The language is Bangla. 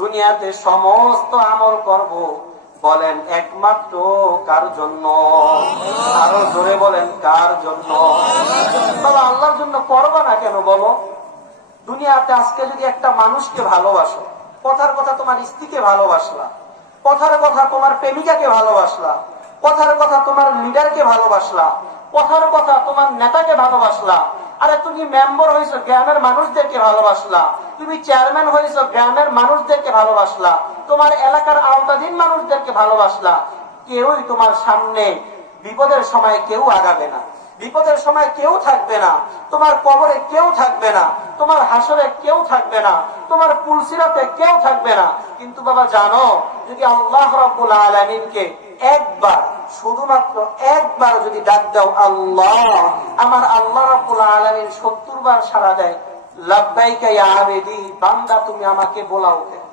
দুনিয়াতে সমস্ত আমল করব বলেন একমাত্র কার জন্য? আরও জোরে বলেন, কার জন্য? বাবা, আল্লাহর জন্য করবা না কেন বলো? দুনিয়াতে আজকে যদি একটা মানুষকে ভালোবাসো, কথার কথা তোমার স্ত্রীকে ভালোবাসলা, কথার কথা তোমার প্রেমিকাকে ভালোবাসলা, কথার কথা তোমার লিডারকে ভালোবাসলা, কথার কথা তোমার নেতাকে ভালোবাসলা আরে তুমি মেম্বার হয়েছো? গ্রামের মানুষদেরকে ভালোবাসলা। তুমি চেয়ারম্যান হয়েছো? গ্রামের মানুষদেরকে ভালোবাসলা। তোমার এলাকার আওতাধীন মানুষদেরকে ভালোবাসলা। কেউই তোমার সামনে বিপদের সময় কেউ আগাবে না। বিপদের সময় কেউ থাকবে না। তোমার কবরে কেউ থাকবে না। তোমার হাসরে কেউ থাকবে না। তোমার পুলসিরাতে কেউ থাকবে না। কিন্তু বাবা, জানো, যদি আল্লাহ রব্বুল আলমিনকে একবার, শুধুমাত্র একবার যদি ডাক দাও, আল্লাহ, আমার সত্তর বার সারা দেয় লাভবাইকা আবেদি বান্দা তুমি আমাকে বোলাও কেন?